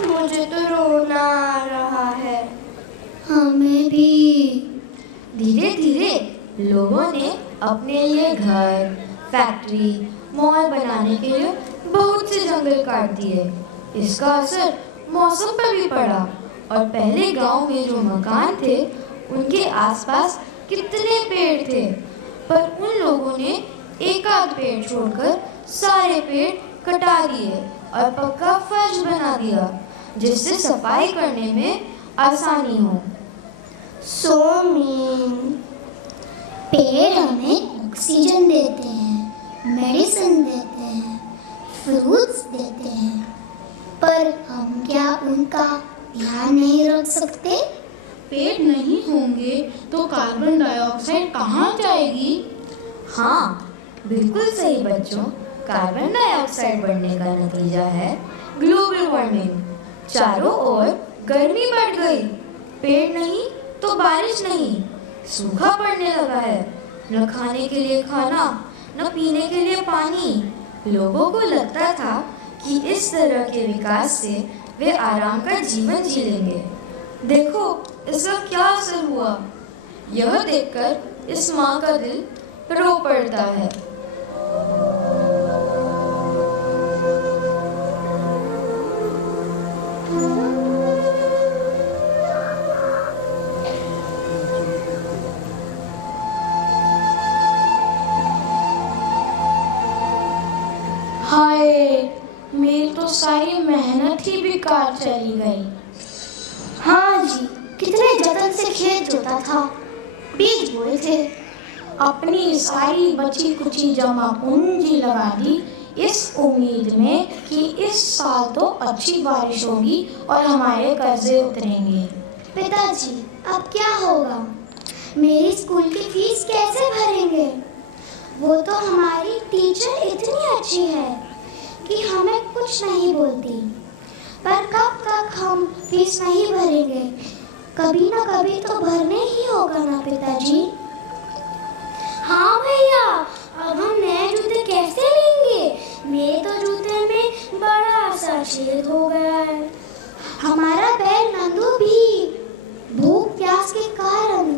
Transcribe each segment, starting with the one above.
मुझे तो रोना आ रहा है। हमें भी। धीरे धीरे लोगों ने अपने लिए घर, फैक्ट्री, मॉल बनाने के लिए बहुत से जंगल काट दिए। इसका असर मौसम पर भी पड़ा और पहले गांव में जो मकान थे उनके आसपास कितने पेड़ थे, पर उन लोगों ने एक आध पेड़ छोड़कर सारे पेड़ कटा दिए और पक्का फर्श बना दिया जिससे सफाई करने में आसानी हो। So mean. पेड़ हमें ऑक्सीजन देते हैं, मेडिसिन देते हैं, फ्रूट्स देते हैं, पर हम क्या उनका ध्यान नहीं रख सकते? पेड़ नहीं होंगे तो कार्बन डाइऑक्साइड कहाँ जाएगी? हाँ, बिल्कुल सही बच्चों। कार्बन डाइऑक्साइड बढ़ने का नतीजा है ग्लोबल वार्मिंग। चारों ओर गर्मी बढ़ गई। पेड़ नहीं तो बारिश नहीं, सूखा पड़ने लगा है। न खाने के लिए खाना, न पीने के लिए पानी। लोगों को लगता था कि इस तरह के विकास से वे आराम का जीवन जी लेंगे। देखो इसका क्या असर हुआ। यह देखकर इस माँ का दिल रो पड़ता है। हाय, मेरी तो सारी मेहनत ही बेकार चली गई। हाँ जी, कितने जतन से खेत जोता था, बीज बोए थे, अपनी सारी बची कुची जमा पूंजी लगा दी इस उम्मीद में कि इस साल तो अच्छी बारिश होगी और हमारे कर्जे उतरेंगे। पिताजी अब क्या होगा? मेरी स्कूल की फीस कैसे भरेंगे? वो तो हमारी टीचर इतनी अच्छी है कि हमें कुछ नहीं बोलती, पर कब तक हम फीस नहीं भरेंगे? कभी ना कभी तो भरने ही होगा ना पिताजी। हाँ भैया, अब हम नए जूते कैसे लेंगे? मेरे तो जूते में बड़ा सा छेद हो गया है। हमारा बैल नंदू भी भूख प्यास के कारण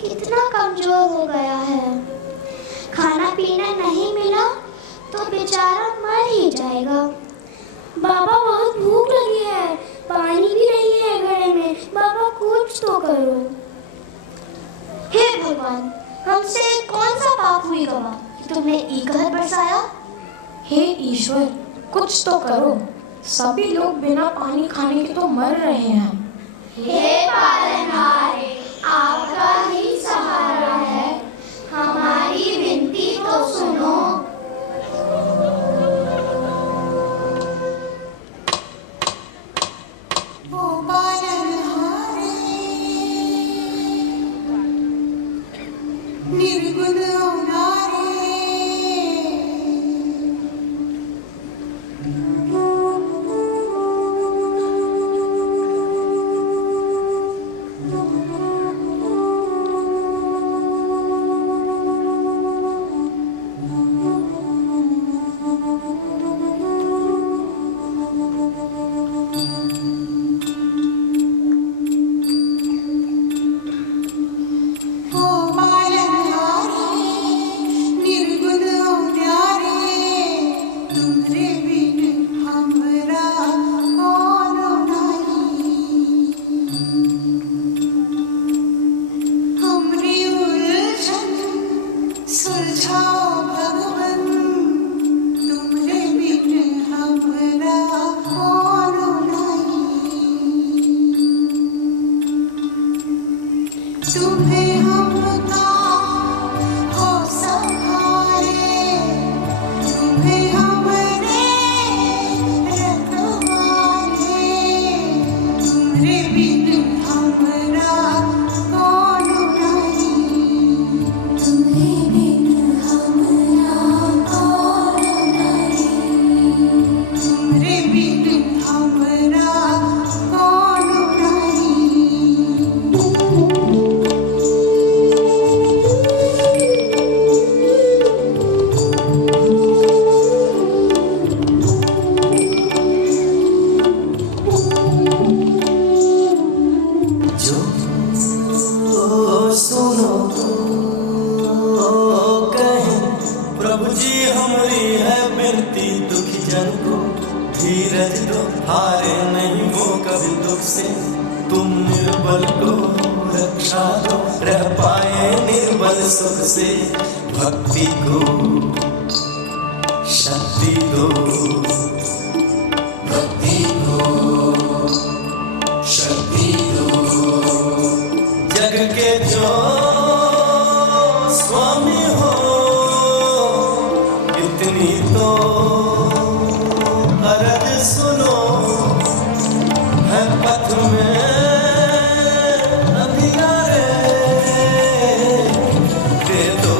कितना कमजोर हो गया है। खाना पीना नहीं मिला तो बेचारा मर ही जाएगा। बाबा बहुत भूख लगी है, पानी भी नहीं है घड़े में। बाबा कुछ तो करो। हे भगवान, हमसे कौन सा पाप हुई गवा कि तुमने इकहर बरसाया? हे ईश्वर, कुछ तो करो। सभी लोग बिना पानी खाने के तो मर रहे हैं। हे पालनहार, आपका ही सहारा है, हमारी विनती तो सुनो। वो पालनहार निर्गुण अवतारे, हारे नहीं वो कभी दुख से, तुम निर्बल को रक्षा दो, रह पाए निर्बल सुख से, भक्ति को शक्ति दो, भक्ति को शक्ति दो। जग के जो स्वामी हो इतनी तो अरज सुनो, है पथ में अंधियारे, दे दो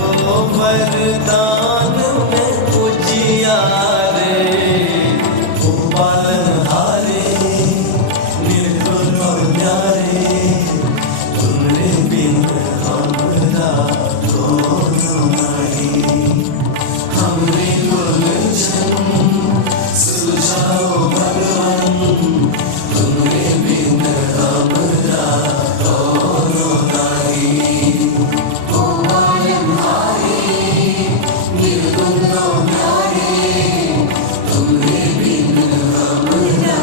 वरदान में उजियारे, वो पालनहारे निर्गुण और न्यारे, तुमरे बिन हमरा कोनो नहीं, हमरे गुलशन सुलझाओ भगवान, तुमरे बिन हमरा कोनो नहीं। ओ पालनहारे निर्गुण और न्यारे, तुमरे बिन हमरा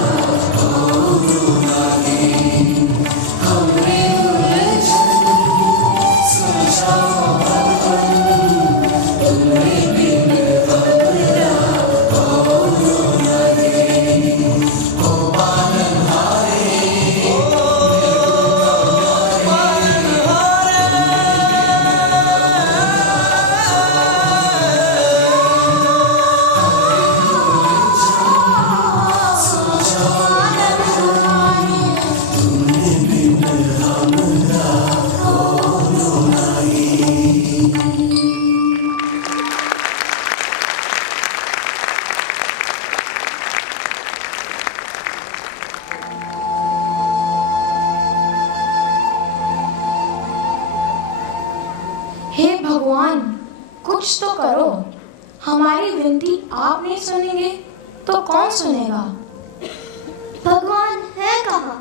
कोनो नहीं, हमरे गुलशन सुलझाओ भगवान, तुमरे बिन हमरा कोनो नहीं। ओ पालनहारे तुमरे बिन हमरा कोनो नहीं। हे भगवान, कुछ तो करो। हमारी विनती आप नहीं सुनेंगे तो कौन सुनेगा? भगवान है कहाँ?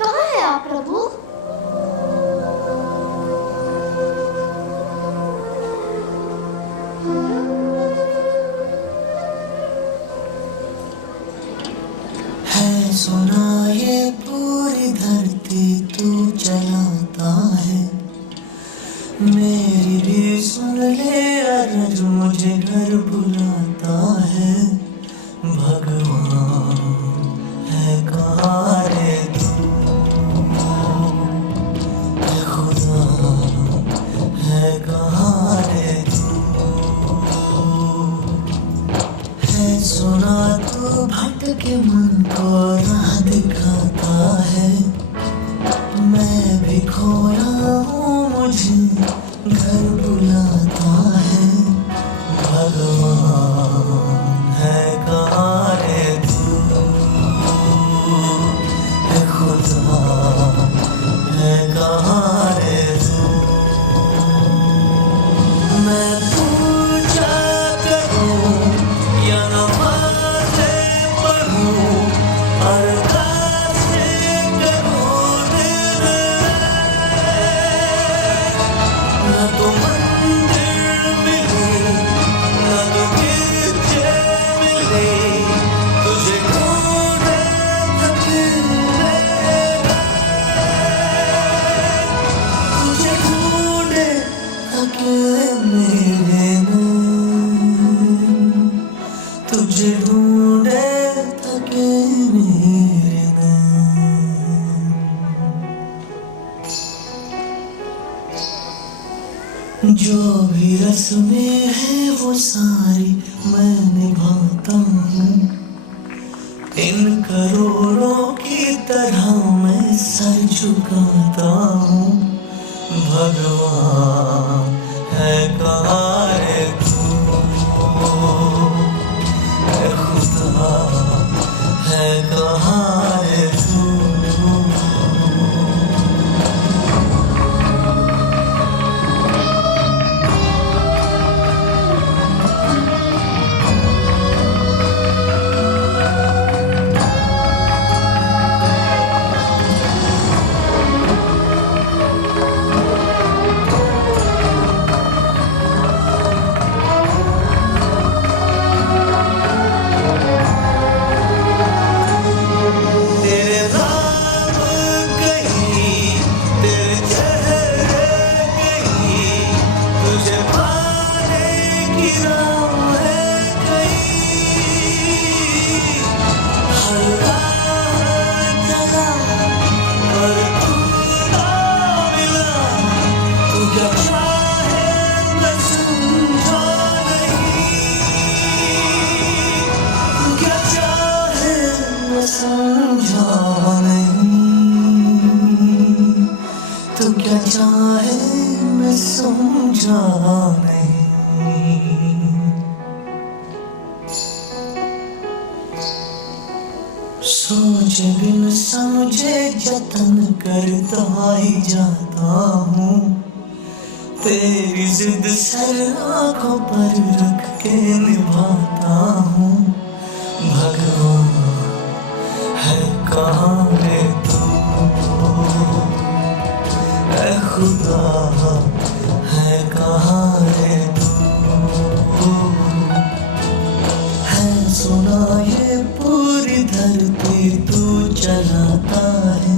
कहाँ है आप प्रभु? है सुना ये पूरी धरती तू चलाता है, मेरी भी सुन ले अरज मुझे घर बुलाता है, भगवान है कहाँ रे तू, है खुदा है कहाँ रे तू, है सुना तू भटके मन को राह दिखाता है, मैं भी खोया हूँ मुझे घर बुलाता है, भगवान है कहाँ रे तू, है खुदा है कहाँ रे तू। मैं पूजा करूं या नमाज़ें पढ़ूं, अरदासें करूं दिन रात, न तो मंदिर मिले न तो गिरजे मिले, तुझे ढूंढे थके तुझे ढूंढे थके मेरे नैन, तुझे ढूंढे थके मेरे नैन। जो भी रस्में हैं वो सारी मैं निभाता हूँ, इन करोड़ों की तरह मैं सर झुकाता हूँ, भगवान है कहाँ रे तू, है खुदा है कहाँ रे तू। समझा नहीं, तो क्या चाहे मैं समझा नहीं। सोचे बिन समझे जतन करता ही जाता हूँ, तेरी जिद सर आँखों पर रख के निभाता हूँ। भगवान है कहाँ रे तू, ऐ खुदा है कहाँ रे तू। है सुना ये पूरी धरती तू चलाता है,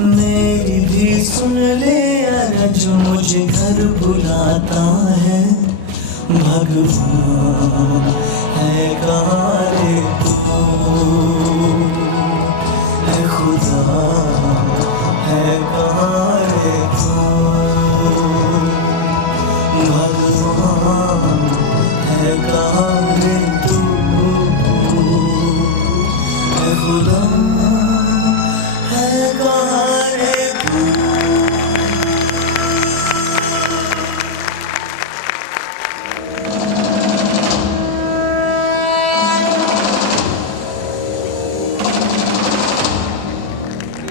मेरी भी सुन ले अरज मुझे घर बुलाता है। भगवान है कहाँ रे तू, है खुदा है कहाँ रे तू। भगवान है कहाँ रे तू, है खुदा है कहाँ रे तू।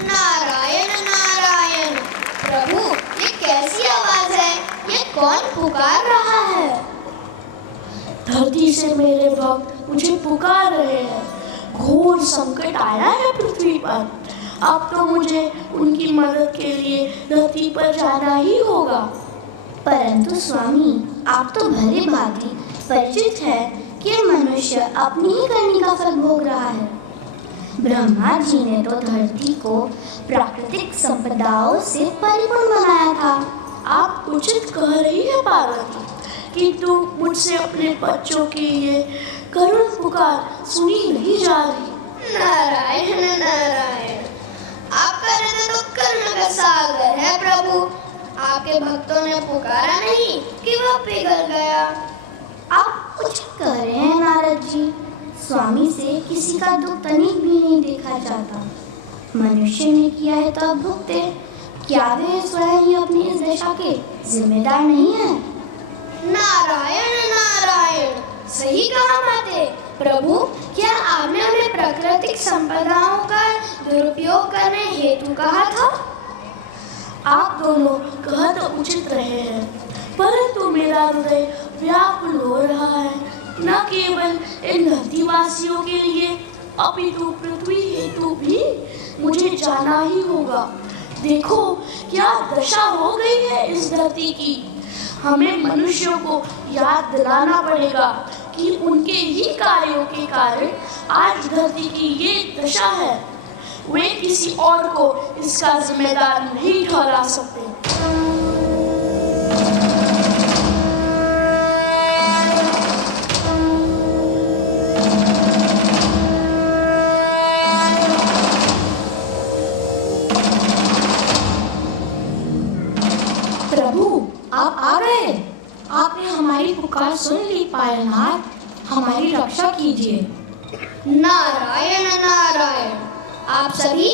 नारायण नारायण। प्रभु, ये कैसी आवाज है? ये कौन पुकार रहा है? धरती से मेरे भक्त मुझे पुकार रहे हैं। घोर संकट आया है पृथ्वी पर। अब तो मुझे उनकी मदद के लिए धरती पर जाना ही होगा। परंतु स्वामी, आप तो भली भांति परिचित है कि मनुष्य अपनी ही करनी का फल भोग रहा है। ब्रह्मा जी ने तो धरती को प्राकृतिक संपदाओं से परिपूर्ण बनाया था। आप उचित कह रही है पार्वती, किंतु मुझसे अपने बच्चों की ये करुण पुकार सुनी नहीं जा रही। नारायण नारायण। आपका हृदय तो करुणा का सागर है प्रभु। आपके भक्तों ने पुकारा नहीं कि वह पिघल गया। आप कुछ कह रहे हैं नारद जी। स्वामी से किसी का दुख तनिक भी नहीं देखा जाता। मनुष्य ने किया है तो अब भुगते। क्या वे स्वयं ही अपनी इस दशा के जिम्मेदार नहीं है? नारायण नारायण। सही कहा माते। प्रभु, क्या आपने उन्हें प्राकृतिक संपदाओं का दुरुपयोग करने हेतु कहा था? आप दोनों कह तो उचित रहे हैं, परंतु मेरा हृदय व्याकुल हो रहा है, न केवल इन धरतीवासियों के लिए अपितु पृथ्वी हेतु भी मुझे जाना ही होगा। देखो क्या दशा हो गई है इस धरती की। हमें मनुष्यों को याद दिलाना पड़ेगा कि उनके ही कार्यों के कारण आज धरती की ये दशा है। वे किसी और को इसका जिम्मेदार नहीं ठहरा सकते। प्रभु, आप आ गए। आपने हमारी पुकार सुन ली पालनहार, हमारी रक्षा कीजिए। नारायण नारायण। आप सभी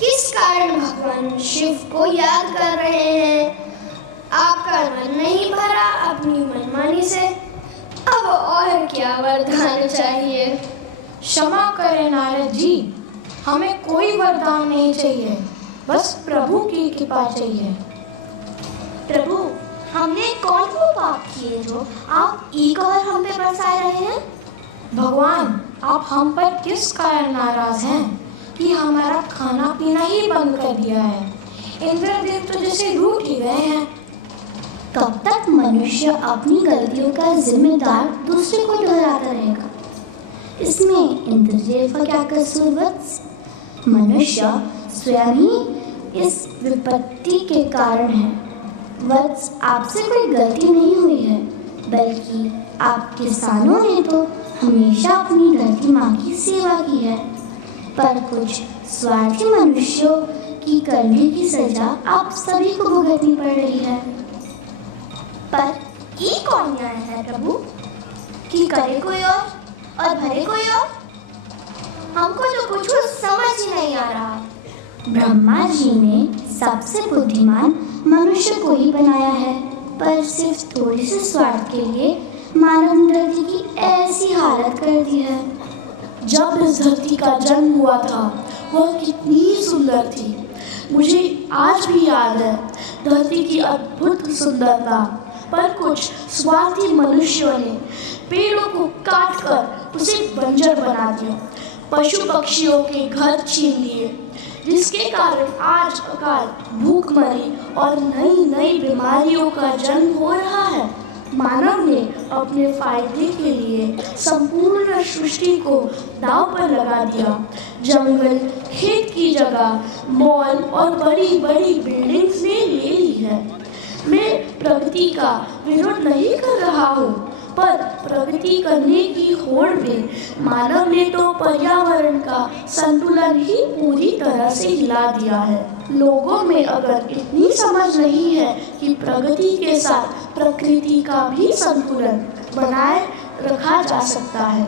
किस कारण भगवान शिव को याद कर रहे हैं? आपका मन नहीं भरा अपनी मनमानी से? अब और क्या वरदान चाहिए? क्षमा करें नारद जी, हमें कोई वरदान नहीं चाहिए, बस प्रभु की कृपा चाहिए। प्रभु, हमने कौन वो पाप किए जो आप एक और हम पे बरसा रहे हैं? भगवान, आप हम पर किस कारण नाराज हैं कि हमारा खाना पीना ही बंद कर दिया है। इंद्रदेव तो जैसे रूठ ही गए हैं। कब तक मनुष्य अपनी गलतियों का जिम्मेदार दूसरे को ठहराता रहेगा? इसमें इंद्रदेव का क्या कसूर वत्स? मनुष्य स्वयं ही इस विपत्ति के कारण है। वत्स, आपसे कोई गलती नहीं हुई है, बल्कि आप किसानों ने तो हमेशा अपनी धरती माँ की सेवा की है। पर कुछ स्वार्थी मनुष्यों की करने की सजा आप सभी को भुगतनी पड़ रही है। पर ये कौन न्याय है प्रभु कि करे कोई और भरे कोई और? हमको तो कुछ समझ ही नहीं आ रहा। ब्रह्मा जी ने सबसे बुद्धिमान मनुष्य को ही बनाया है, पर सिर्फ थोड़े से स्वार्थ के लिए मानव धरती की ऐसी हालत कर दी है। जब इस धरती का जन्म हुआ था वह कितनी सुंदर थी। मुझे आज भी याद है धरती की अद्भुत सुंदरता, पर कुछ स्वार्थी मनुष्यों ने पेड़ों को काटकर उसे बंजर बना दिया, पशु पक्षियों के घर छीन लिए, जिसके कारण आज अकाल, भूखमरी और नई नई बीमारियों का जन्म हो रहा है। मानव ने अपने फायदे के लिए संपूर्ण सृष्टि को दांव पर लगा दिया। जंगल, खेत की जगह मॉल और बड़ी बड़ी बिल्डिंग्स ने ले ली है। मैं प्रगति का विरोध नहीं कर रहा हूँ, पर प्रगति करने की होड़ में मानव ने तो पर्यावरण का संतुलन ही पूरी तरह से हिला दिया है। लोगों में अगर इतनी समझ नहीं है कि प्रगति के साथ प्रकृति का भी संतुलन बनाए रखा जा सकता है,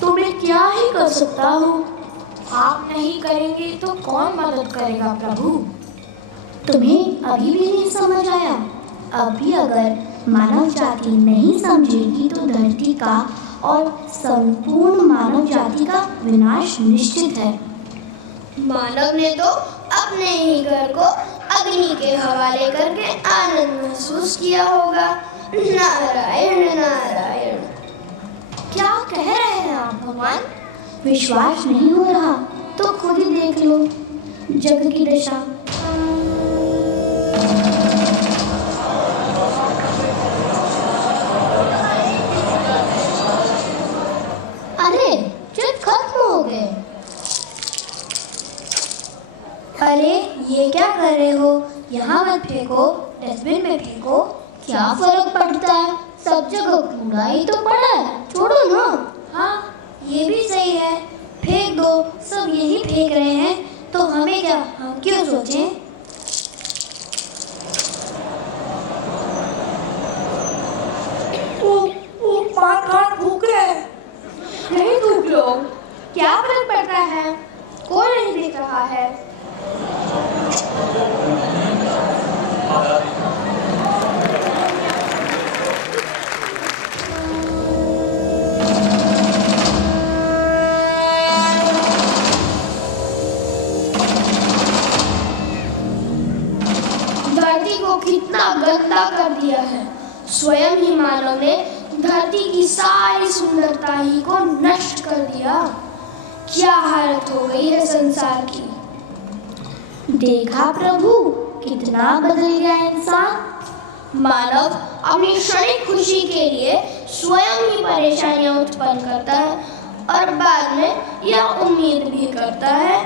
तो मैं क्या ही कर सकता हूँ। आप नहीं करेंगे तो कौन मदद करेगा प्रभु? तुम्हें अभी भी नहीं समझ आया? अभी अगर मानव जाति नहीं समझेगी तो धरती का और संपूर्ण मानव जाति का विनाश निश्चित है। मानव ने तो अपने ही घर को अग्नि के हवाले करके आनंद महसूस किया होगा। नारायण नारायण। क्या कह रहे हैं आप भगवान? विश्वास नहीं हो रहा तो खुद ही देख लो जग की दशा। अरे चिप्स खत्म हो गए। अरे ये क्या कर रहे हो? यहाँ मत फेंको, डस्टबिन में फेंको। क्या फर्क पड़ता है, सब जगह कूड़ा ही तो पड़ा है, छोड़ो ना। हाँ ये भी सही है, फेंक दो। सब यही फेंक रहे हैं तो हमें क्या, हम क्यों सोचें। हाथ भूख रहे हैं। नहीं थूक लो, क्या फर्क पड़ता है, कोई नहीं देख रहा है। धरती को कितना गंदा कर दिया है। स्वयं ही मानव ने धरती की सारी सुंदरता ही को नष्ट कर दिया। क्या हालत हो गई है संसार की। देखा प्रभु, कितना बदल गया इंसान। मानव अपनी क्षणिक खुशी के लिए स्वयं ही परेशानियां उत्पन्न करता है और बाद में यह उम्मीद भी करता है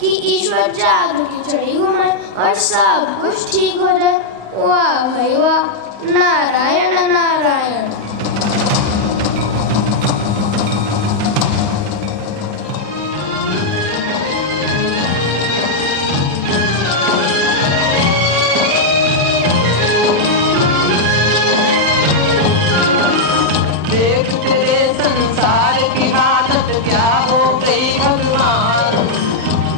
कि ईश्वर जादू की छड़ी घुमाए और सब कुछ ठीक हो जाए। वाह भाई वाह, नारायण नारायण। देख तेरे संसार की हालत क्या हो गई भगवान।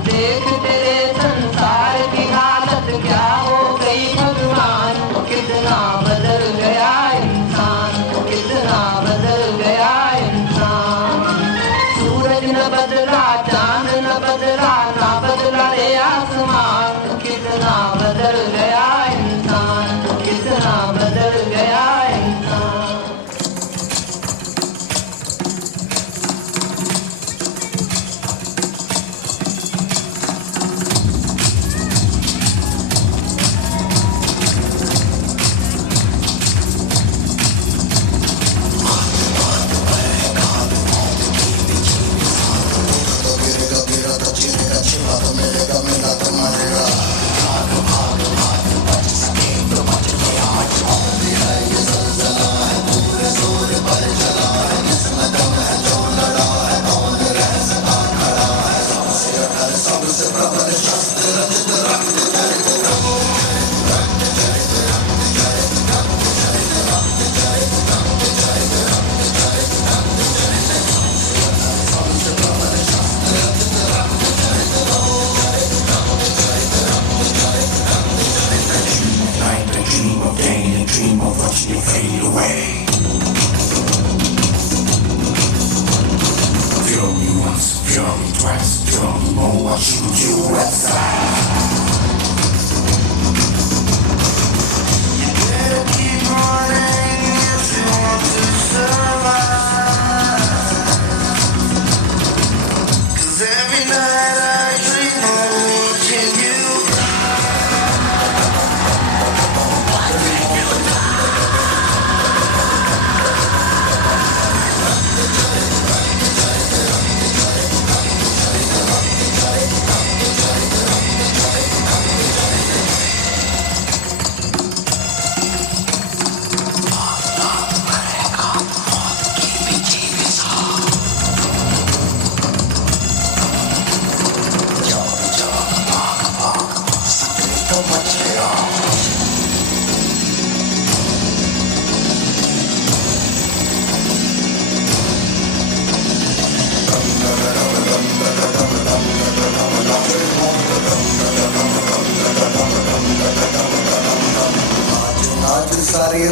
देख तेरे संसार की हालत क्या हो गई भगवान। कितना बदल गया इंसान, कितना बदल गया इंसान। सूरज न बदला, चांद न बदला, ना बदला रे आसमान। कितना बदल गया इंसान, कितना बदल गया इंसान।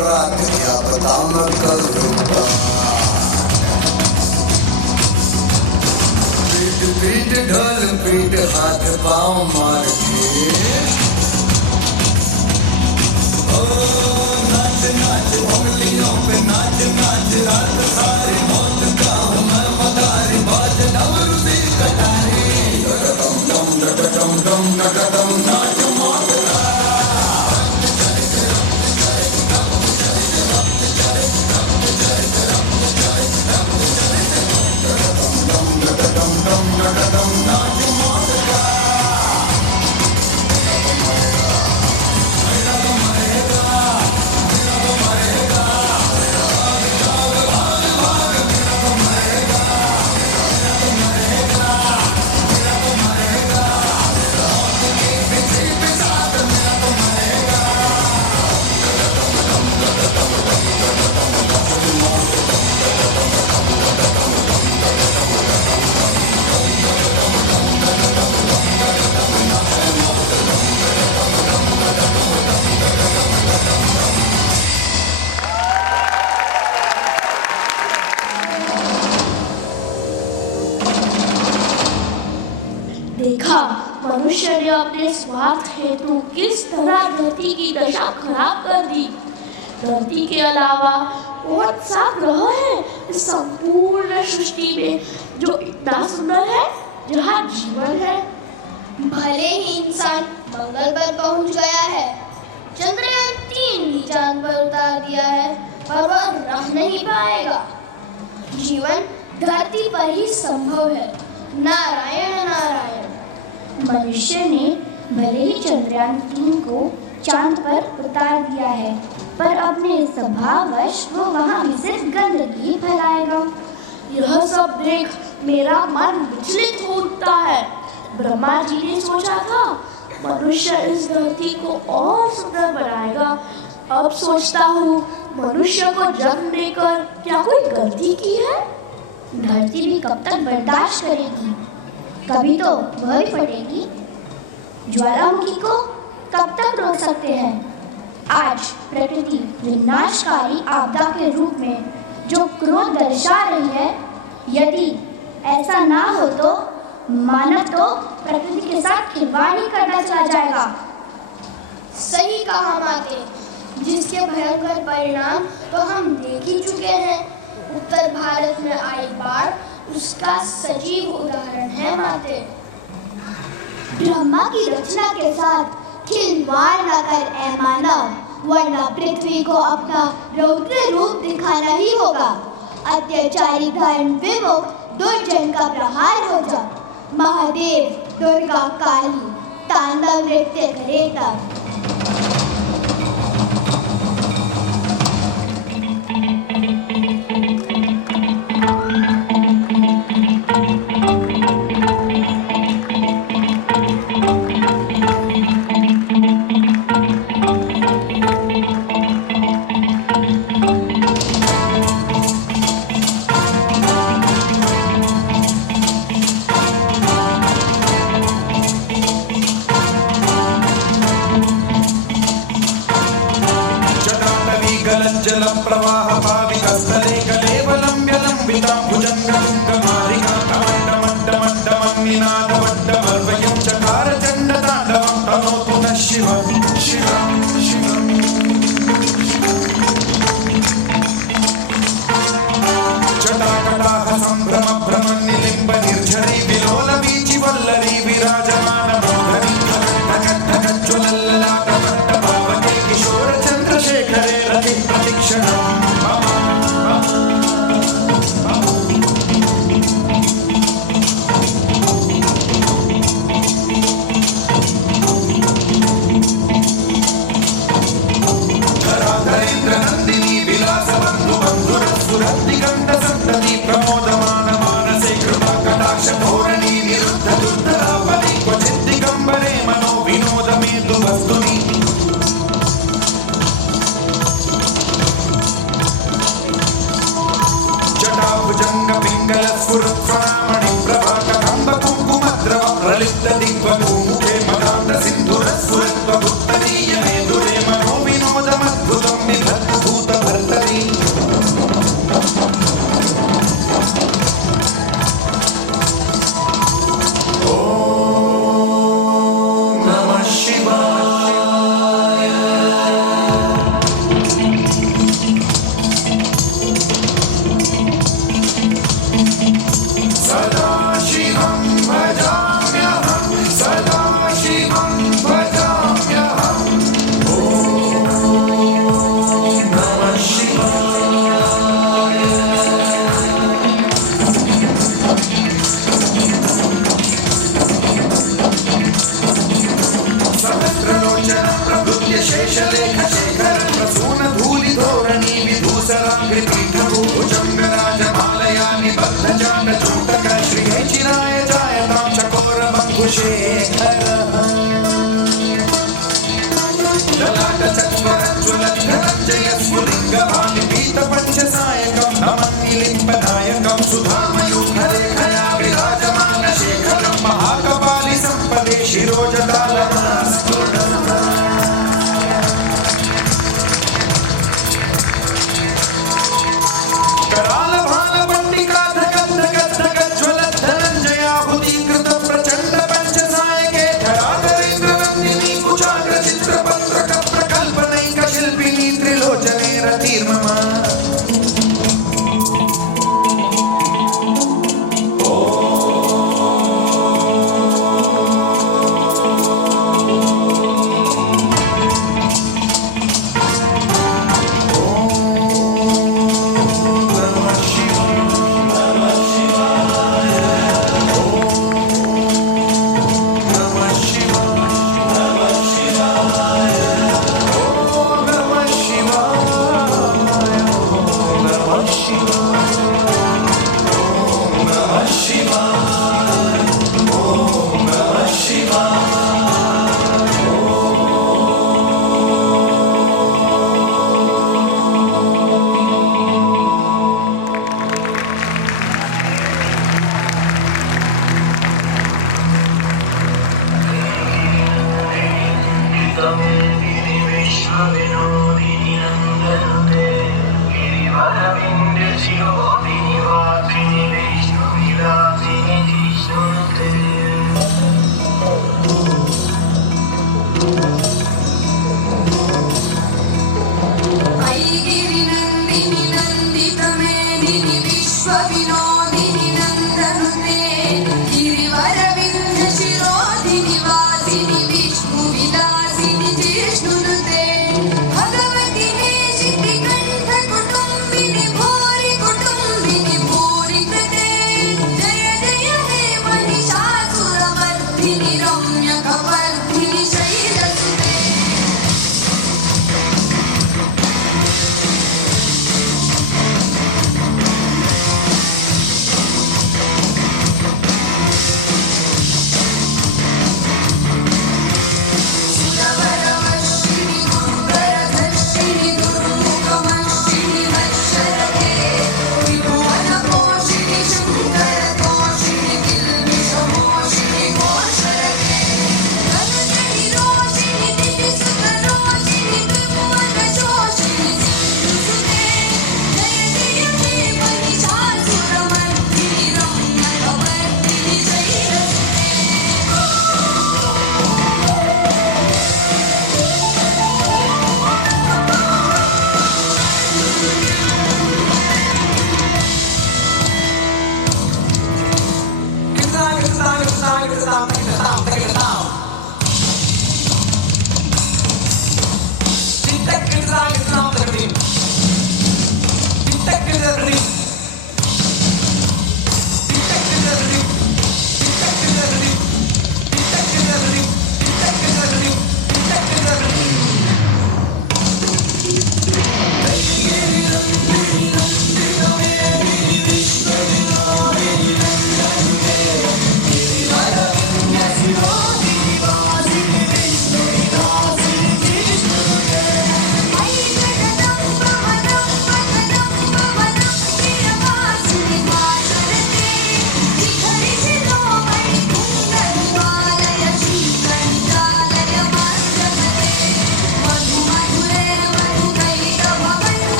रात क्या पता मैं कल रुका। पीट पीट ढोल पीट हाथ पाँव मार के ओ नाच नाच उंगलियों पे नाच नाच रात सारी मौत का हूँ मैं मदारी बाज डमरू सी कटारी डम डम डम डम डम डम नाच मौत का। देखा मनुष्य ने अपने स्वार्थ हेतु किस तरह धरती की दशा खराब कर दी। धरती के अलावा बहुत सा ग्रह है इस संपूर्ण सृष्टि में जो इतना सुंदर है, जहाँ जीवन है। भले ही इंसान मंगल पर पहुंच गया है, चंद्रयान 3 भी चांद पर उतार दिया है, पर वह रह नहीं पाएगा। जीवन धरती पर ही संभव है। नारायण नारायण। मनुष्य ने भले ही चंद्रयान 3 को चांद पर उतार दिया है, पर अपने स्वभाववश वो वहाँ भी सिर्फ गंदगी फैलाएगा। यह सब देख मेरा मन विचलित हो उठता है। ब्रह्मा जी ने सोचा था मनुष्य इस धरती को और सुंदर बनाएगा। अब सोचता हूँ मनुष्य को जन्म देकर क्या कोई गलती की है? धरती भी कब तक बर्दाश्त करेगी? कभी तो वह ही फटेगी। ज्वालामुखी को कब तक रोक सकते हैं? आज प्रकृति विनाशकारी आपदा के रूप में जो क्रोध दर्शा रही है, यदि ऐसा ना हो तो मानव तो प्रकृति के साथ खिलवाड़ ही करना चला जाएगा। सही कहा माते, जिसके भयंकर परिणाम तो हम देख ही चुके हैं। उत्तर भारत में आई बाढ़ उसका सजीव उदाहरण है माते। ब्रह्मा की रचना के साथ खिलवाड़ न कर ए मानव, वरना पृथ्वी को अपना रौद्र रूप दिखाना ही होगा। अत्याचारी धर्म विमुख दुर्जन का प्रहार हो जा। महादेव दुर्गा काली तांडव नृत्य करे तब। सिंधुर सुरत्व उत्तरीय में दुरे मनो विनोदमद्भुतं विधत्त शेखर ललाटचक्वरज्ज्वलद्धनञ्जय स्फुलिङ्गभामिपीतपञ्चसायकं नमन्निलिम्बनायकं सुधामयूखरेखया विराजमानशेखरं महाकपालिसम्पदे शिरोजतालमस्फुटम् कराल भाल पंडिका धगत धगत धगत ज्वलत धनंजयाभूतीकृत प्रचंड पंचसायके धराधरेन्द्रवन्दिनी कुचाग्र चित्रपत्रक प्रकल्पनैक शिल्पिनी त्रिलोचने रतिर्मम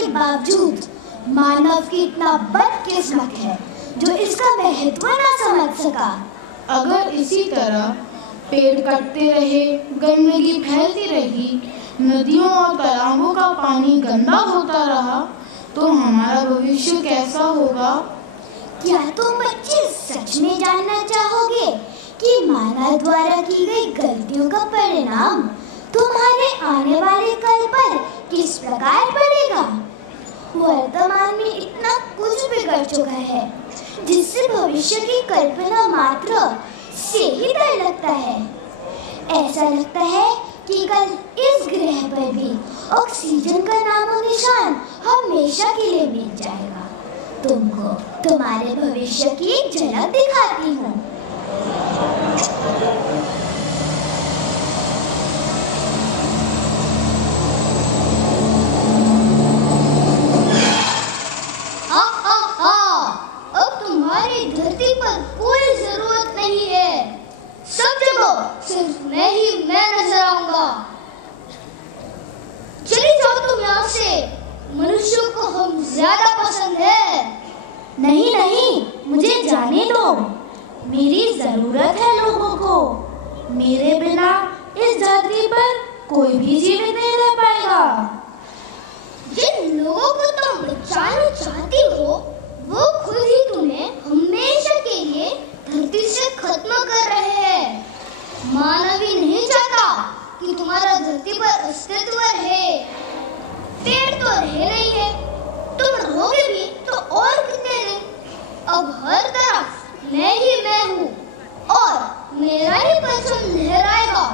के बावजूद मानव की इतना बदकिस्मत है जो इसका महत्व ना समझ सका। अगर इसी तरह पेड़ कटते रहे, गंदगी फैलती रही, नदियों और तालाबों का पानी गंदा होता रहा, तो हमारा भविष्य कैसा होगा? क्या तुम बच्चे सच में जानना चाहोगे कि मानव द्वारा की गई गलतियों का परिणाम तुम्हारे आने वाले कल पर किस प्रकार पड़ेगा? वर्तमान में इतना कुछ बिगड़ चुका है जिससे भविष्य की कल्पना मात्र से ही डर लगता है। ऐसा लगता है कि कल इस ग्रह पर भी ऑक्सीजन का नामो निशान हमेशा के लिए मिट जाएगा। तुमको तुम्हारे भविष्य की एक झलक दिखाती हूँ। अब तुम्हारी धरती पर कोई जरूरत नहीं है। सब जगह सिर्फ मैं नजर आऊंगा। चली जाओ तुम यहाँ से। मनुष्यों को हम ज्यादा पसंद है। नहीं नहीं, मुझे जाने दो। मेरी जरूरत है लोगों को। मेरे बिना इस धरती पर कोई भी जीवित नहीं रह पाएगा। जिन लोगों को तुम बचाना चाहती हो वो खुद ही तुम्हें हमेशा के लिए धरती से खत्म कर रहे हैं। मानव ही नहीं चाहता कि तुम्हारा धरती पर अस्तित्व रहे। पेड़ तो रहे नहीं है, तुम रहोगे भी तो और कितने दिन? अब हर तरफ मैं हूँ और मेरा ही परचम लहराएगा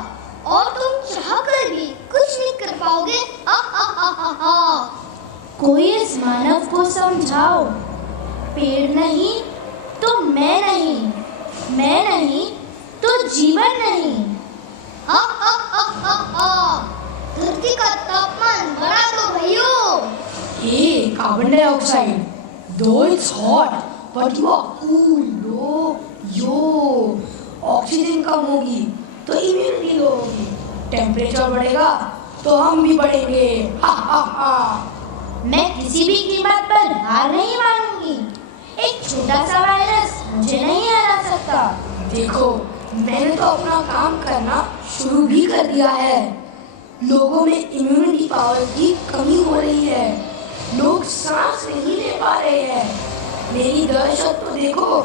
और तुम चाहकर भी कुछ नहीं कर पाओगे। कोई इस मानव को समझाओ। पेड़ नहीं तो मैं नहीं तो जीवन नहीं। धरती का तापमान बढ़ा दो भाइयों। Hey, carbon dioxide. Though it's hot, but you are cool, bro. Yo, oxygen कम होगी तो इम्यूनिटी लो होगी। टेम्परेचर बढ़ेगा तो हम भी बढ़ेंगे। हा हा हा। मैं किसी भी कीमत पर हार नहीं मानूंगी। एक छोटा सा वायरस मुझे नहीं हरा सकता। देखो, मैंने तो अपना काम करना शुरू भी कर दिया है। लोगों में इम्यूनिटी पावर की कमी हो रही है। लोग सांस नहीं ले पा रहे हैं। मेरी दहशत तो देखो,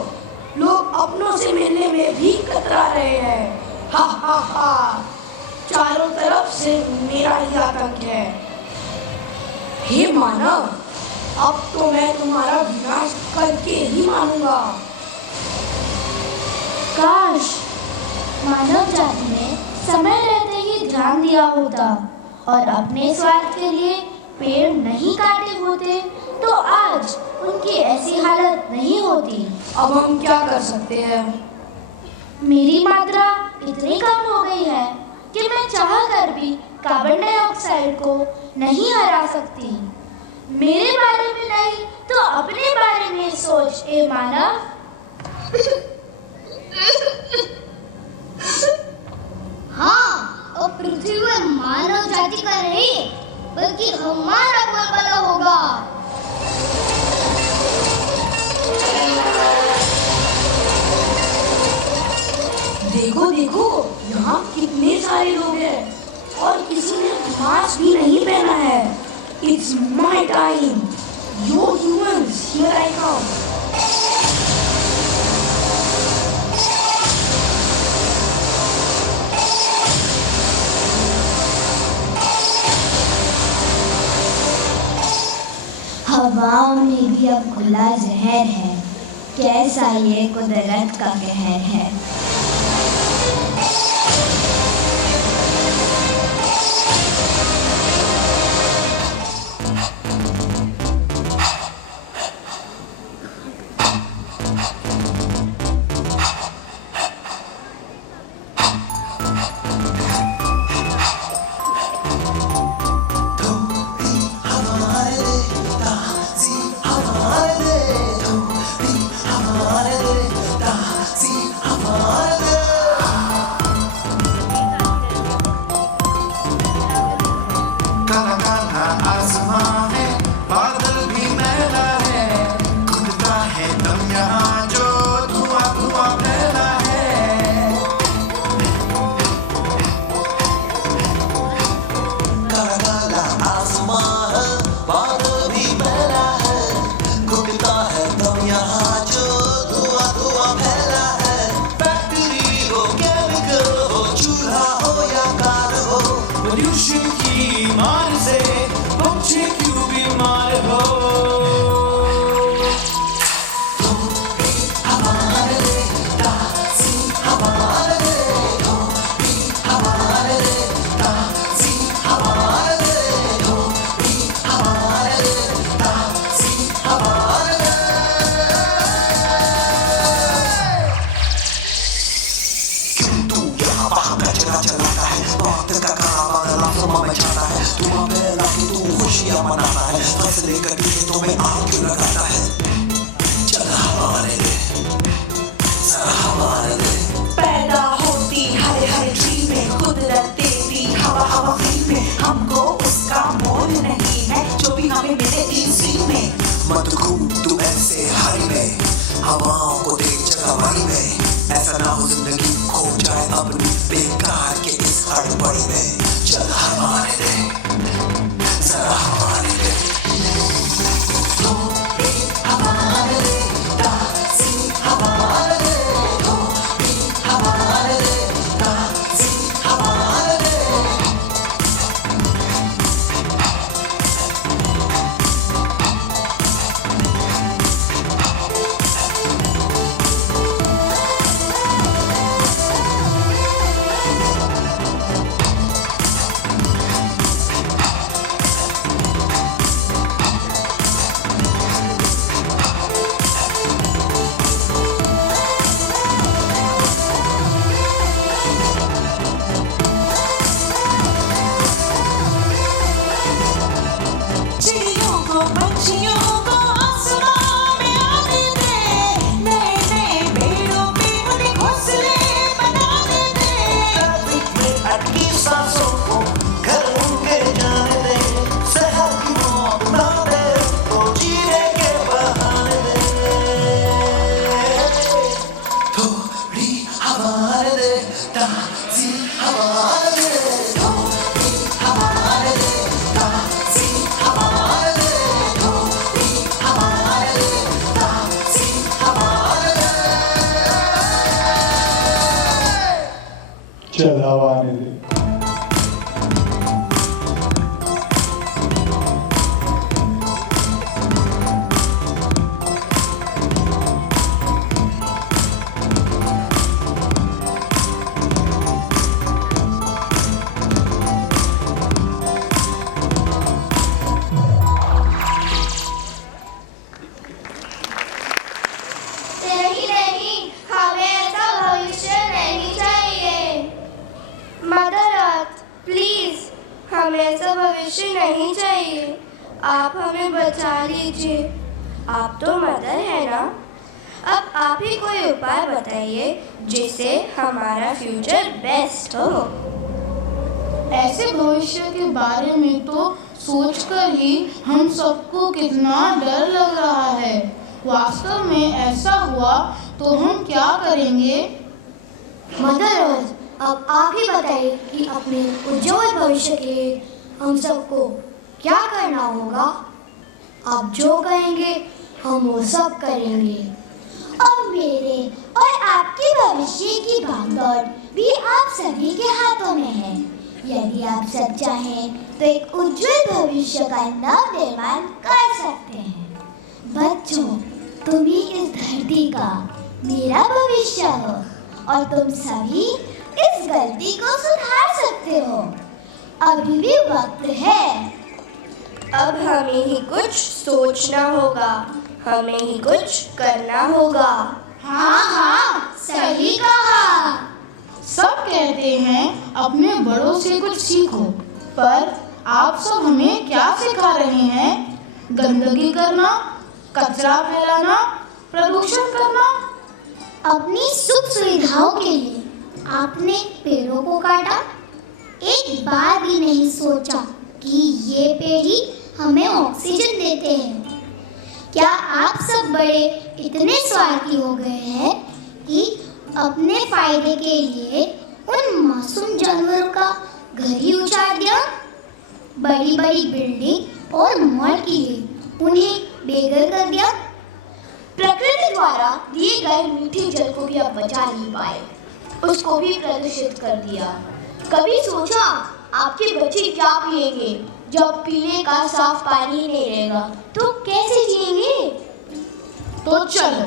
लोग अपनों से मिलने में भी कतरा रहे हैं। हा हा हा। चारों तरफ से मेरा ही आतंक है। हे मानव, अब तो मैं तुम्हारा विनाश करके ही मानूंगा। काश मानव जाति ने समय रहते ही ध्यान दिया होता और अपने स्वार्थ के लिए पेड़ नहीं काटे होते तो आज उनकी ऐसी हालत नहीं होती। अब हम क्या कर सकते हैं? मेरी मात्रा इतनी कम हो गई है कि मैं चाहकर भी कार्बन डाइऑक्साइड को नहीं हरा सकती। मेरे बारे में नहीं तो अपने बारे में सोच ए मानव। हाँ, और पृथ्वी पर मानव जाति का नहीं बल्कि हमारा बोलबाला होगा। देखो देखो, यहाँ कितने सारे लोग हैं और किसी ने मास्क भी नहीं पहना है। It's my time. Yo humans, here I come. हवाओं में भी अब खुला जहर है। कैसा ये कुदरत का कहर है। हमारे पोल्यूशन की मार से बच्चे क्यों बीमार हो। मनाता है फसलें कटी खेतों में आग क्यों लगाता है। चल हमारे दे जरा हमारे दे। पैदा होती हरे हरे ट्री में कुदरत देती हवा हवा फ्री में, हमको उसका मोल नहीं है जो भी हमें मिले इसी में। मत घूम तू ऐसे हरी में हवाओं को देख जगहवारी में, ऐसा ना हो जिंदगी खो जाए अपनी बेकार के इस हड़बड़ी में। चल हमारे दे जरा हमारे दे। चल हवा आने दे। हमें ऐसा भविष्य नहीं चाहिए, आप हमें बचा लीजिए। आप तो मदर है ना, अब आप ही कोई उपाय बताइए जिससे हमारा फ्यूचर बेस्ट हो। ऐसे भविष्य के बारे में तो सोचकर ही हम सबको कितना डर लग रहा है। वास्तव में ऐसा हुआ तो हम क्या करेंगे? मदर, अब आप ही बताइए कि अपने उज्जवल भविष्य के लिए हम सबको क्या करना होगा। आप जो कहेंगे हम वो सब करेंगे। और मेरे और आपके भविष्य की भागदौड़ भी आप सभी के हाथों में है। यदि आप सब चाहें तो एक उज्जवल भविष्य का नव निर्माण कर सकते हैं। बच्चों, तुम ही इस धरती का मेरा भविष्य हो और तुम सभी इस गलती को सुधार सकते हो। अभी भी वक्त है। अब हमें ही कुछ सोचना होगा, हमें ही कुछ करना होगा। हाँ हाँ, सही कहा। सब कहते हैं अपने बड़ों से कुछ सीखो, पर आप सब हमें क्या सिखा रहे हैं? गंदगी करना, कचरा फैलाना, प्रदूषण करना। अपनी सुख सुविधाओं के लिए आपने पेड़ों को काटा। एक बार भी नहीं सोचा कि ये पेड़ ही हमें ऑक्सीजन देते हैं। क्या आप सब बड़े इतने स्वार्थी हो गए हैं कि अपने फायदे के लिए उन मासूम जानवरों का घर ही उजाड़ दिया? बड़ी बड़ी बिल्डिंग और मॉल के लिए उन्हें बेघर कर दिया। प्रकृति द्वारा दिए गए मीठे जल को भी अब बचा नहीं पाए, उसको भी प्रदूषित कर दिया। कभी सोचा आपके बच्चे क्या पिएंगे जब पीने का साफ पानी नहीं रहेगा? तो कैसे जिएंगे? तो चलो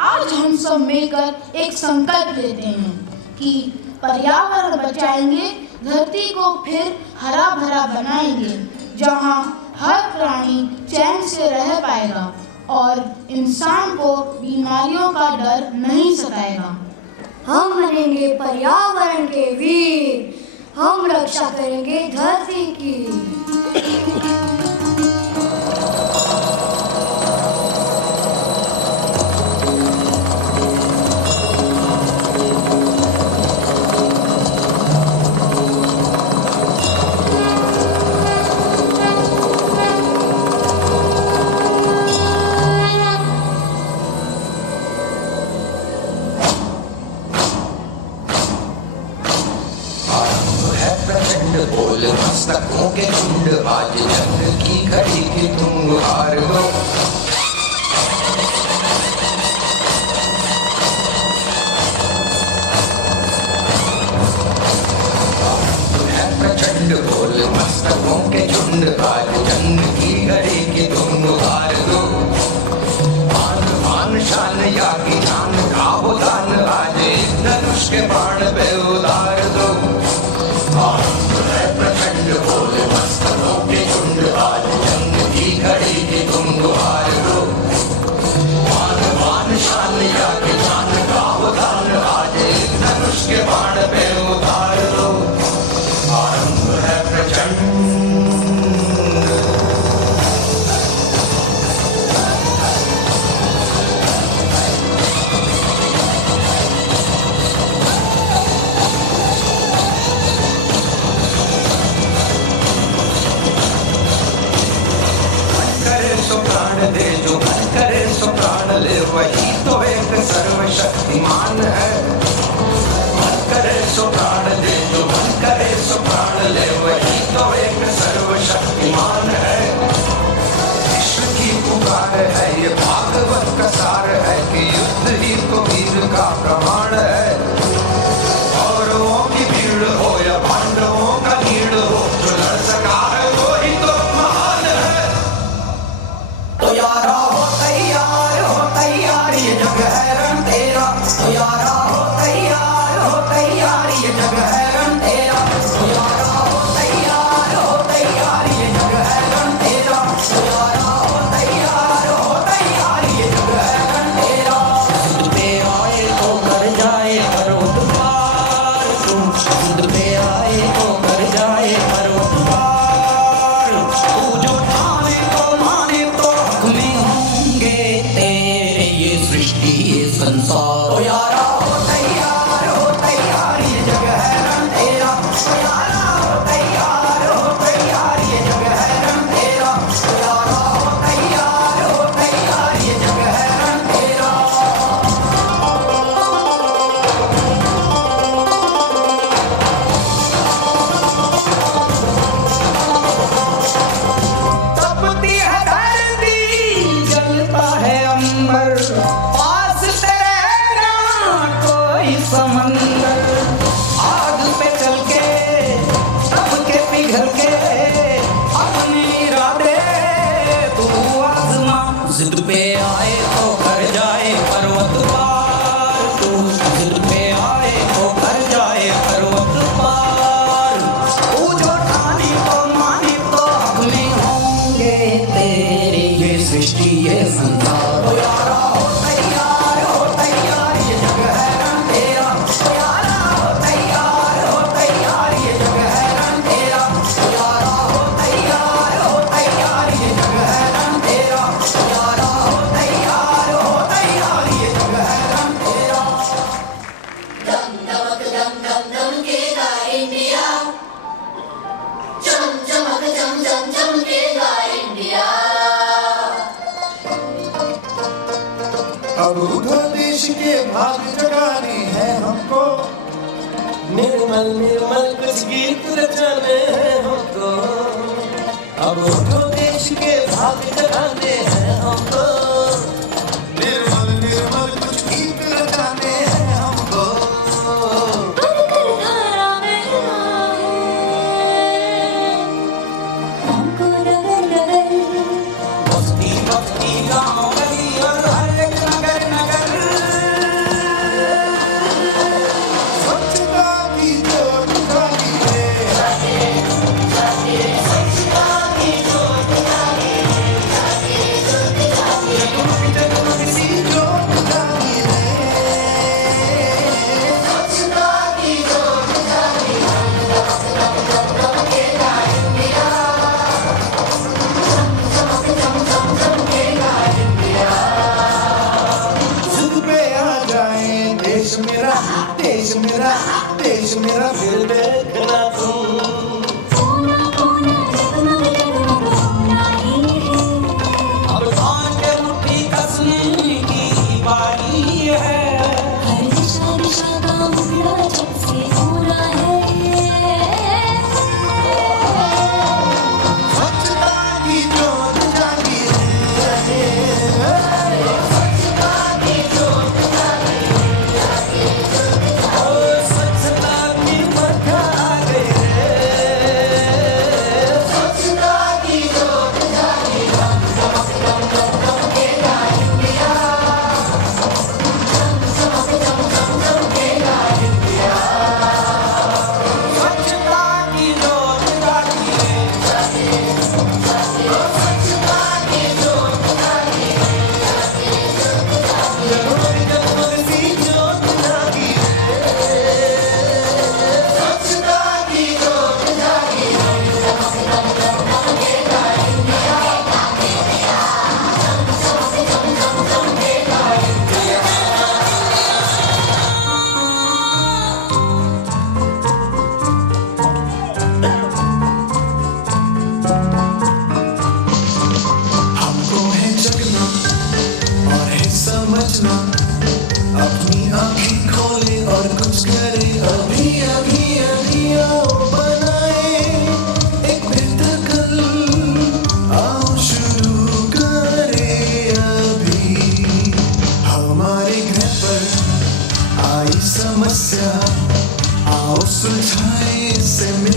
आज हम सब मिलकर एक संकल्प लेते हैं कि पर्यावरण बचाएंगे, धरती को फिर हरा भरा बनाएंगे, जहाँ हर प्राणी चैन से रह पाएगा और इंसान को बीमारियों का डर नहीं सताएगा। हम बनेंगे पर्यावरण के वीर, हम रक्षा करेंगे धरती की। बोल मस्तकों के झुंड, आज जंग की घड़ी की तुम हार हो। है प्रचंड बोल मस्तकों के झुंड, आज जंग की घड़ी की तुम हार दो। मान मान शान या की जान का हो दान, आज धनुष के बाण पे उतार दो। प्रचंड बोल मस्तकों के झुंड, आज जंग की घड़ी की तुम गुहार दो। मान मान शान या के जान का हो दान, आज धनुष के बाण पे उतार दो। आरंभ है प्रचंड। दे जो मन करे सो प्राण ले, वही तो एक सर्वशक्तिमान है। मन करे सो प्राण दे जो मन करे सो प्राण ले, वही तो एक सर्वशक्तिमान है। विश्व की पुकार है ये भागवत का सार है कि युद्ध ही तो वीर का प्रमाण है। कौरवों की भीड़ हो या पांडवों का नीड़ हो, जो लड़ सका है वो ही तो महान है। तो यारा हो तैयार ये जग है रण तेरा। तो यारा हो तैयार ये जग है रण तेरा। तो यारा हो तैयार ये जग है रण तेरा। तो यारा हो तैयार ये जग है रण तेरा। खुद पे आए तो कर जाए पर्वत पार, तुम खुद पे आए तो कर जाए पर्वत पार। तू जो ठाने को माने तो हक में होंगे तेरे ये सृष्टि ये संसार। तो यारा हो तैयार ये जग है रण तेरा। तो यारा हो तैयार ये जग है रण तेरा। तो यारा हो तैयार ये जग है रण तेरा। तपती है धरती, जलता है अंबर, पास तेरे ना कोई समंदर। आग पे चल के तप के पिघल के अपने इरादे तू आजमा। जिद पे आए तो कर जाए पर्वत पार, तू जिद पे आए तो कर जाए पर्वत पार। तू जो ठानी तो मानी तो हक में होंगे तेरे ये सृष्टि ये संसार। तो यारा हो तैयार ये जग है रण तेरा। तो यारा हो तैयार ये जग है रण तेरा। तो यारा हो तैयार ये जग है रण तेरा। तो यारा हो तैयार ये जग है रण तेरा। दम दमक दम दम दम केगा इंडिया, चम चमक चम चम चमकेगा इंडिया। अब उधर देश के भाग जगाने हैं हमको, निर्मल निर्मल कुछ गीत रचाने हैं हमको। अब उधर देश के भाग जगाने हैं हमको, निर्मल निर्मल कुछ गीत रचाने हैं हमको। धारा में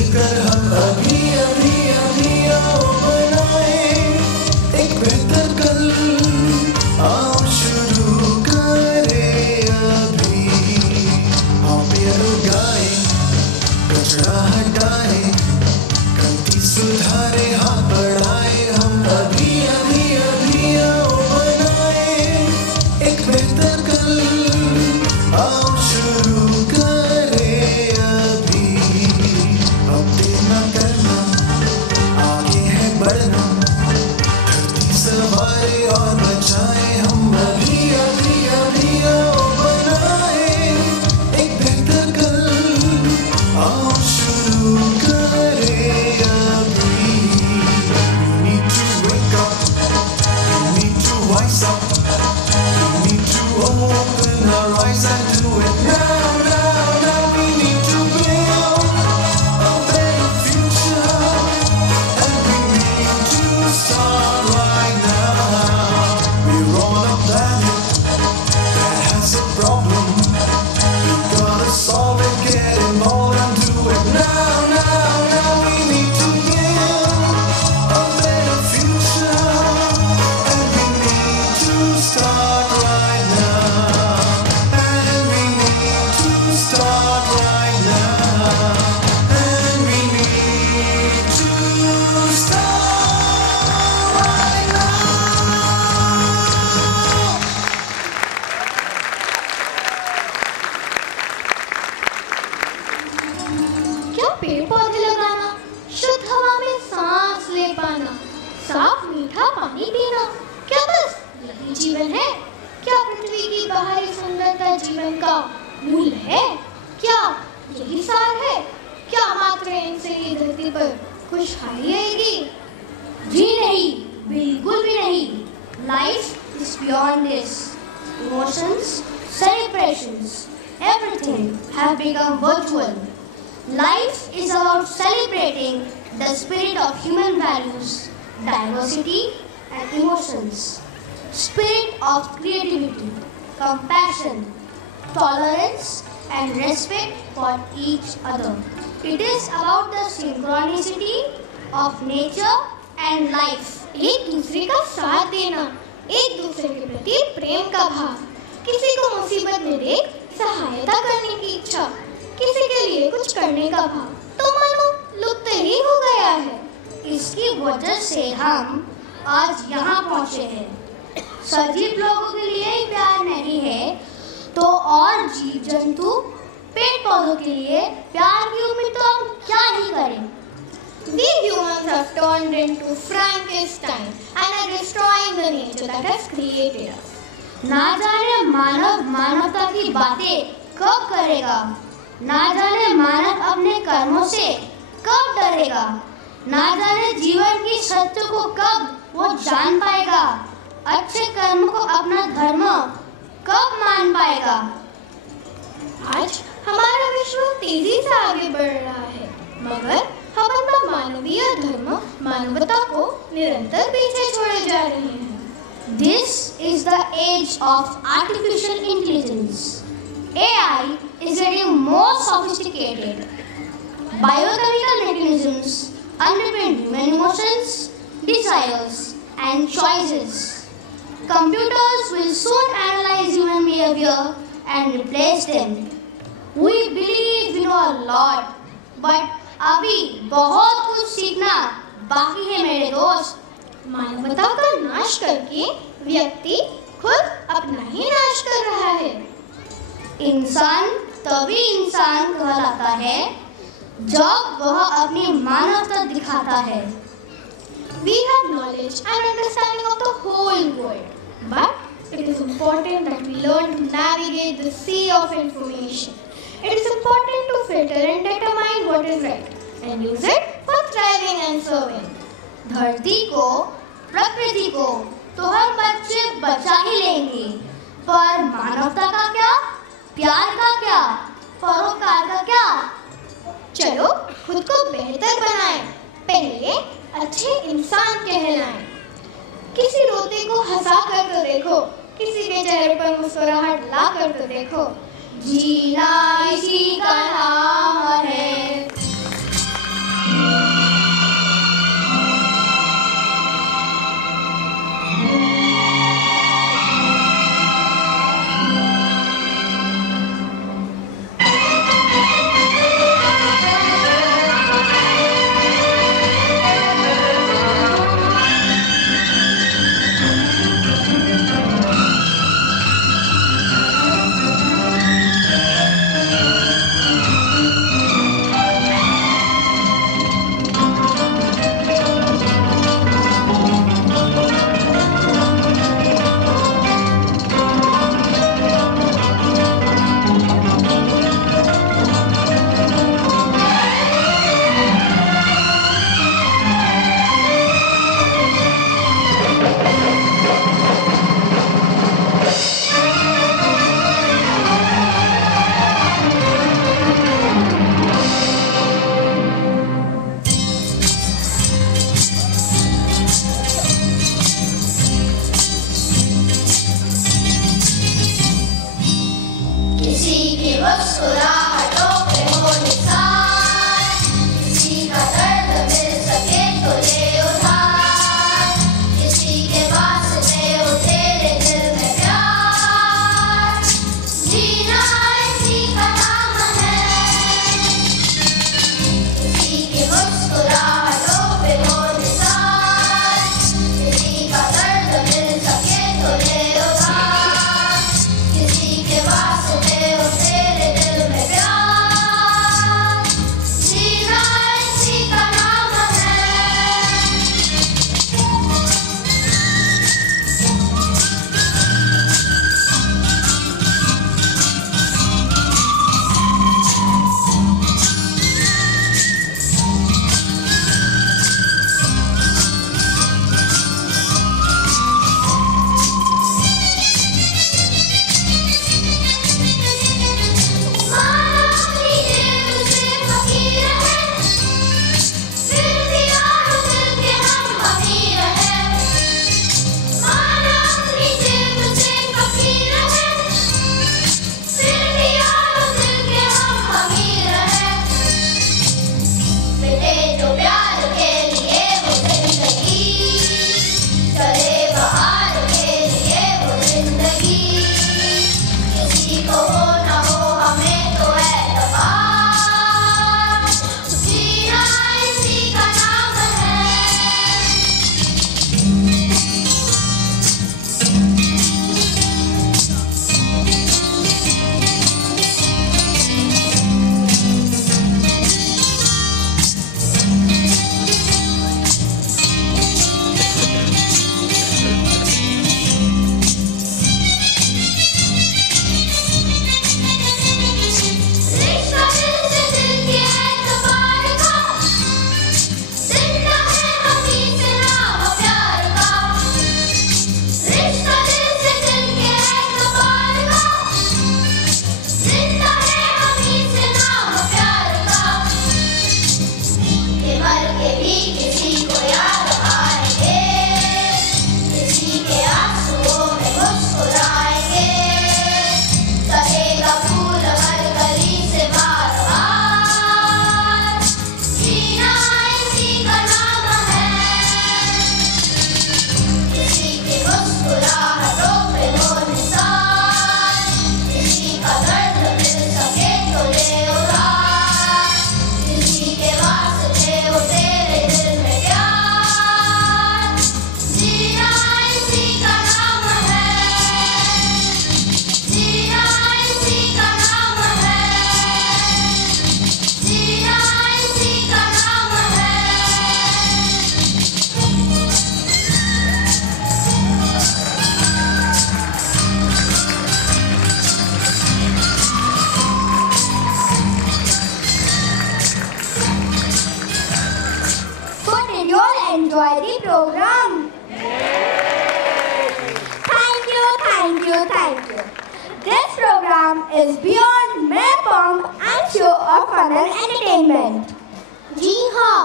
मिलकर हम अभी अभी अभी आओ बनाए एक बेहतर कल, आओ शुरू करें अभी। आओ पेड़ उगाए, कचरा हटाए, गलती सुधारे, हाथ बढ़ाए, हम अभी अभी अभी आओ बनाए एक बेहतर कल, आओ शुरू करें अभी। अब देर न करना, आगे है बढ़ना, धरती संवारे और बचाए, हम अभी अभी अभी आओ बनाए एक बेहतर कल, आओ शुरू करें अभी। We need to wake up, we need to wise up, we need to open our eyes and do it now, now, now. We need to build a better future, and we need to start right now. We're on a planet that has a problem. We gotta solve it, get involved and do it now, now, now. We need to build a better future, and we need to start right now. And we need to start right now. And we need to start right now. क्या पेड़ पौधे लगाना, शुद्ध हवा में सांस ले पाना, साफ मीठा पानी पीना, क्या बस यही जीवन है? क्या पृथ्वी की बाहरी सुंदरता जीवन का मूल है? क्या यही सार है? क्या मात्र इनसे ही धरती पर खुशहाली आएगी? जी नहीं, बिल्कुल भी नहीं। Life is beyond this. Emotions, celebrations, everything have become virtual. Life is about celebrating the spirit of human values, diversity and emotions, spirit of creativity, compassion, tolerance and respect for each other. It is about the synchronicity of nature and life. एक दूसरे का साथ देना, एक दूसरे के प्रति प्रेम का भाव, किसी को मुसीबत में देख सहायता करने की इच्छा, किसी के लिए कुछ करने का भाव तो मानो लुप्त ही हो गया है। इसकी वजह से हम आज यहाँ पहुँचे हैं। सजीव लोगों के लिए ही प्यार नहीं है तो और जीव जंतु, पेड़ पौधों के लिए प्यार की उम्मीद तो हम क्या ही करें। We humans have turned into Frankenstein and are destroying the nature that has created us. ना जाने मानव मानवता की बातें कब करेगा, ना जाने मानव अपने कर्मों से कब डरेगा, ना जाने जीवन की सत्य को कब वो जान पाएगा, अच्छे कर्म को अपना धर्म कब मान पाएगा। आज हमारा विश्व तेजी से आगे बढ़ रहा है, मगर हम अपना मानवीय धर्म, मानवता को निरंतर पीछे छोड़े जा रहे हैं। This is the age of artificial intelligence. AI is getting more sophisticated. Biochemical mechanisms underpin human emotions, desires, and choices. Computers will soon analyze human behavior and replace them. We believe we know a lot, but अभी बहुत कुछ सीखना बाकी है मेरे दोस्त। मानवता का नाश करके व्यक्ति खुद अपना ही नाश कर रहा है। इंसान तभी इंसान कहलाता है जब वह अपनी मानवता दिखाता है। We have knowledge and understanding of the whole world, but it is important that we learn to navigate the sea of information. It is important to filter and determine what is right and use it for thriving and serving. धरती को, प्रकृति को तो हम बच्चे बचा ही लेंगे, पर मानवता का क्या, प्यार का क्या, परोपकार का क्या? चलो खुद को बेहतर बनाएं, पहले अच्छे इंसान कहलाएं। किसी रोते को हंसा कर तो देखो, किसी के चेहरे पर मुस्कुराहट ला कर तो देखो। जीना इसी का नाम है। के भी किसी को याद आएंगे, किसी के आंसुओं में मुस्कुराएंगे, कहेगा फूल हर गली से बार बार, जीना इसी का नाम है। किसी की मुस्कुराहटों पे हो निशान, किसी का दर्द मिल सके तो ले उड़ान, किसी के वास्ते हो तेरे दिल में प्यार, जीना इसी का नाम है, जीना इसी का नाम है, जीना इसी का नाम है। So did you all enjoy the program? Thank you, thank you, thank you. This program is beyond mere pomp and show of fun and entertainment. जी हाँ,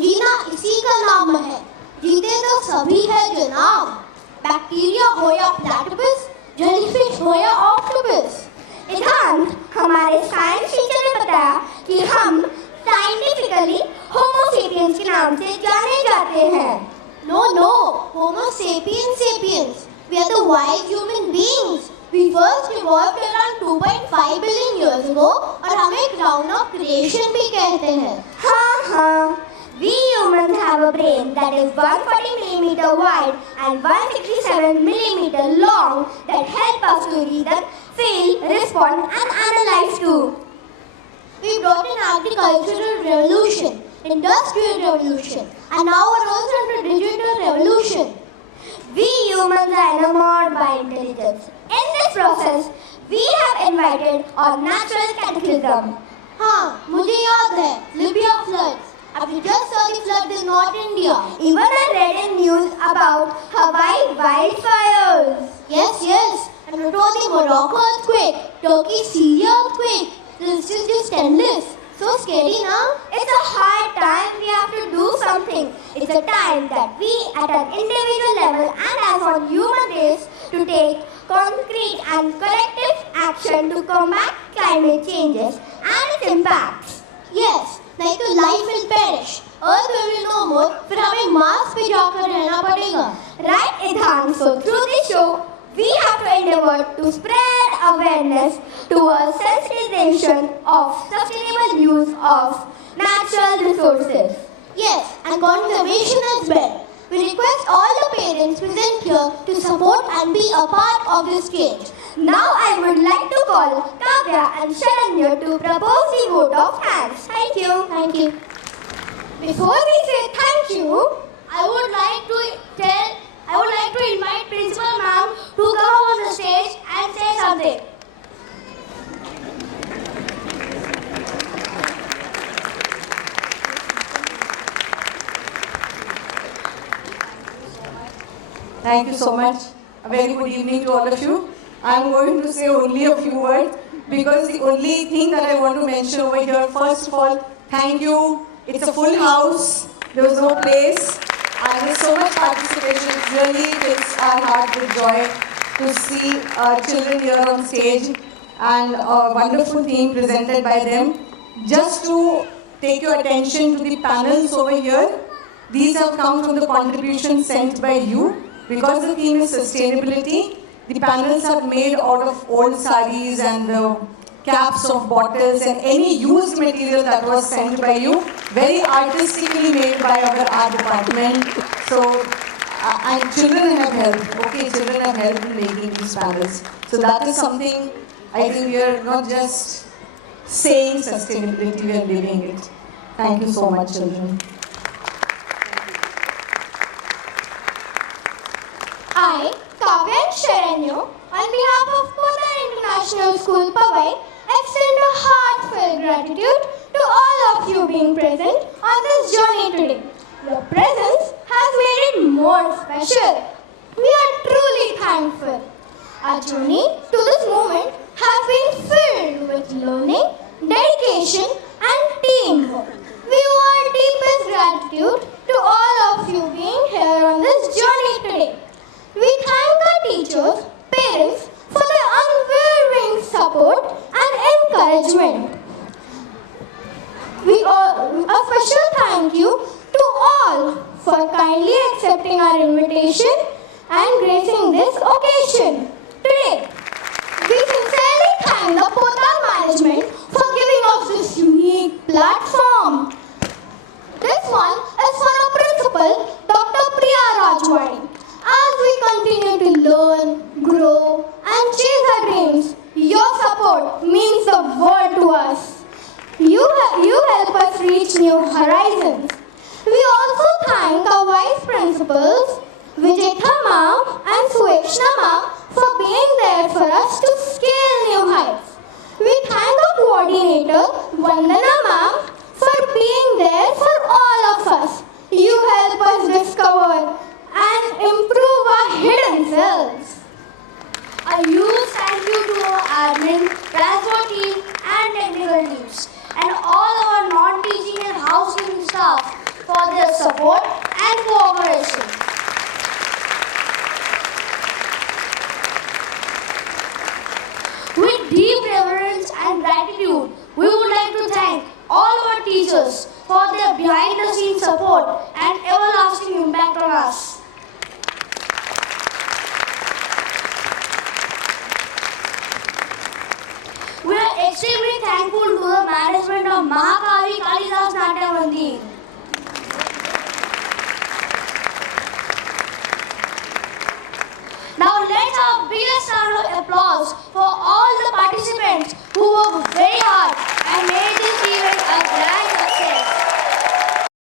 जीना इसी का नाम है, जीते तो सभी है जनाब, बैक्टीरिया हो या प्लैटिपस, जेलीफिश हो या ऑक्टोपस। इधान हमारे साइंस टीचर ने बताया कि हम साइंटिफिकली होमो सेपियंस के नाम से जाने जाते हैं। No, no, Homo sapiens sapiens. We are the wise human beings. We first evolved around 2.5 billion years ago और हमें ground of creation भी कहते हैं। हाँ, we humans have a brain that is 140 millimeter wide and 167 millimeter long that help us to reason, feel, respond and analyze too. We brought in agricultural revolution, industrial revolution, and now we're also into digital revolution. We humans are enamored by intelligence. In this process, we have invited our natural cataclysm. हाँ, मुझे याद है, Libya floods. अब we just saw the floods in North India. Even I read in news about Hawaii wildfires. Yes, and it was the Morocco earthquake, Turkey Syria earthquake. This is just endless. So scary now. It's a hard time we have to do something. It's a time that we at an individual level and as on human race to take concrete and collective action to combat climate changes and its impacts. Yes, नहीं तो life will perish. Earth will be no more. फिर हमें Mars पे जाकर रहना पड़ेगा. Right, Idhan? So through this show, we have to endeavor to spread awareness towards sensitization of sustainable use of natural resources. Yes, and conservation as well. We request all the parents present here to support and be a part of this change. Now I would like to call Kavya and Sharanya to propose the vote of thanks. Thank you. Thank you. Before we say thank you, I would like to invite Principal Ma'am to come on the stage and say something. Thank you so much. A very good evening to all of you. I'm going to say only a few words because the only thing that I want to mention over here, first of all, thank you. It's a full house. There was no place. And there's so much participation. It really fills our heart with joy to see children here on stage and a wonderful theme presented by them. Just to take your attention to the panels over here, these have come from the contributions sent by you. Because the theme is sustainability, the panels are made out of old saris and the caps of bottles and any used material that was sent by you, very artistically made by our art department. So, and children have helped, children have helped in making these panels. So that is something, I think we are not just saying sustainability, we are living it. Thank you so much, children. I, Kavya and Sharanya, on behalf of Poddar International School, Powai, extend a heartfelt gratitude to all of you being present on this journey today. Your presence has made it more special. We are truly thankful. Our journey to this moment has been filled with learning, dedication and teamwork. We owe our deepest gratitude kindly accepting our invitation and gracing this occasion. Today, we sincerely thank the Potar management for giving us this unique platform. This one is for our principal, Dr. Priya Rajwani. As we continue to learn, grow, and chase our dreams, your support means the world to us. You help us reach new horizons. We also thank our vice principals, Vijitha ma'am and Suekshna ma'am, for being there for us to scale new heights. We thank our coordinator, Vandana ma'am, for being there for all of us. You help us discover and improve our hidden selves. A huge thank you to our admin, transport team and technical teams and all our non-teaching and housekeeping staff for their support and cooperation. With deep reverence and gratitude, we would like to thank all our teachers for their behind-the-scenes support and everlasting impact on us. We are extremely thankful to the management of Mahakavi Kalidas Natya Mandir. Now let's have biggest round of applause for all the participants who worked very hard and made this event a grand